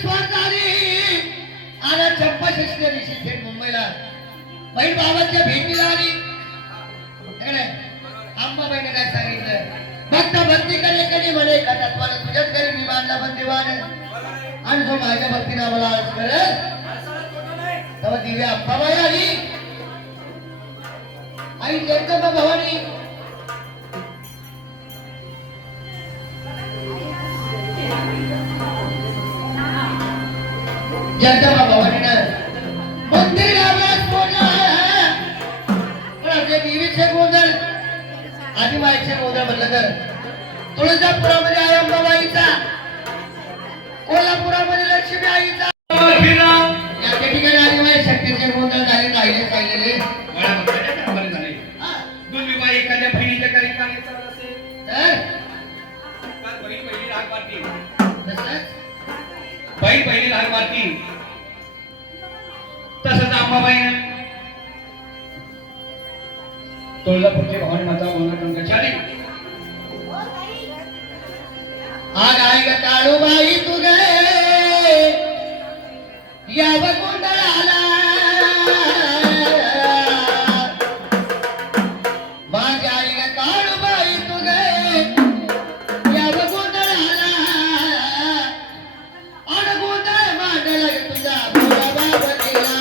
स्वार्थ आली आणि चंपा षष्ठी दिवशी थेट मुंबईला बहीण बाबाच्या भेटीला आली. आंबाबाईने काय सांगितलं, भक्त भक्ती करे कधी म्हणे का तत्वाने तुझ्याच घरी मी बांधला पण देवान आणि जो माझ्या भक्तीने मला आळस करेल तेव्हा दिव्या अंबाबाई आली. आई जगदंबा भवानी जगदंबा भवानीनं मंदिर गावात बोलला पण देवीचे गोंधळ आदिमाईचे गोंधळ म्हटलं तर तुळजापुरामध्ये आहे अंबाबाईचा, कोल्हापुरामध्ये लक्ष्मी आईचा, या ठिकाणी आदिमाई शक्तीचे गोंधळ झाले राहिले पाहिलेले झाले. दुर्मिबाई एखाद्या बहिणीच्या घरी काय चाललं असेल तर बहीण पहिली राग मारती, तसंच बहीण पहिली राग मारती. तसंच अंबाबाईनं तुळजापूरची भवानी माता बोलणं झाली. आग आई ग काळूबाई तू गे याव गोंधळाला माझी आई ग काळूबाई तू गे याव गोंधळाला अन गोंधळ मांडला तुझा भोळा बाबतीला.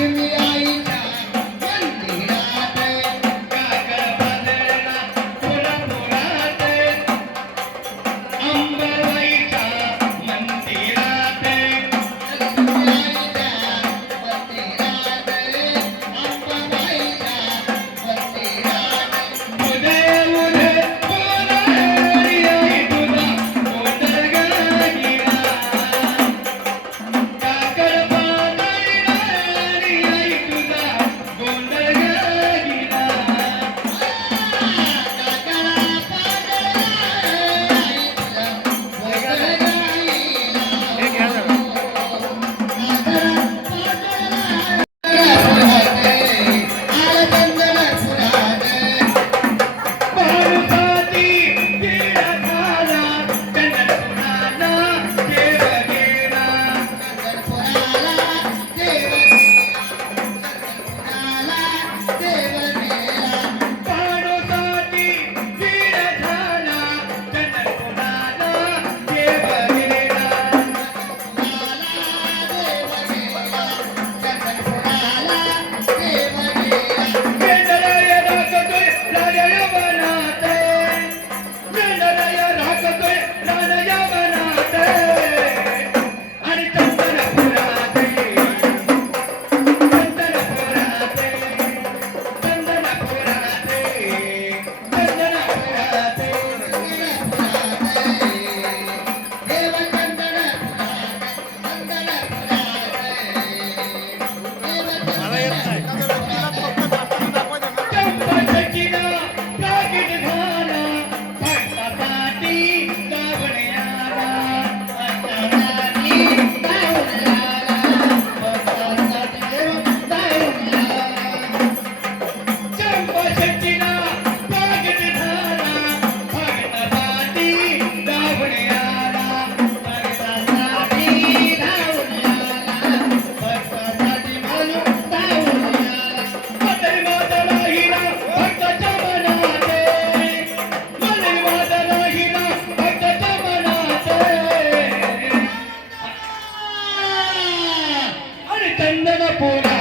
लक्ष्मी आईच्या मंदिरात काकड पाजळला कोल्हापुरात अंबाबाईच्या मंदिरात लक्ष्मी आईच्या मंदिरात अंबाबाईच्या मंदिरात उदय उदय बोलारी आई तुझा गोंधळ गाणीला काकड पाजळला आई तुझा गोंधळ गाणीला पारुसाती पीडा झाला चंद्रपुराला देव गेला पारुसाती पीडा झाला चंद्रपुराला देव गेला वेंदराया राखतोय राजा बनाते वेंदराया राखतोय राजा बनाते आणि चंदनपुराते चंदनपुराते चंदनपुराते चंदनपुराते चंपाचकीना प्रागीण झाला भक्तासाठी गावण्याला चंपाचकीना प्रागीण झाला भक्तासाठी गावण्याला मदरी माताला हिला भक्ताच्या मनाते मदरी माताला हिला भक्ताच्या मनाते आणि चंदनपुरा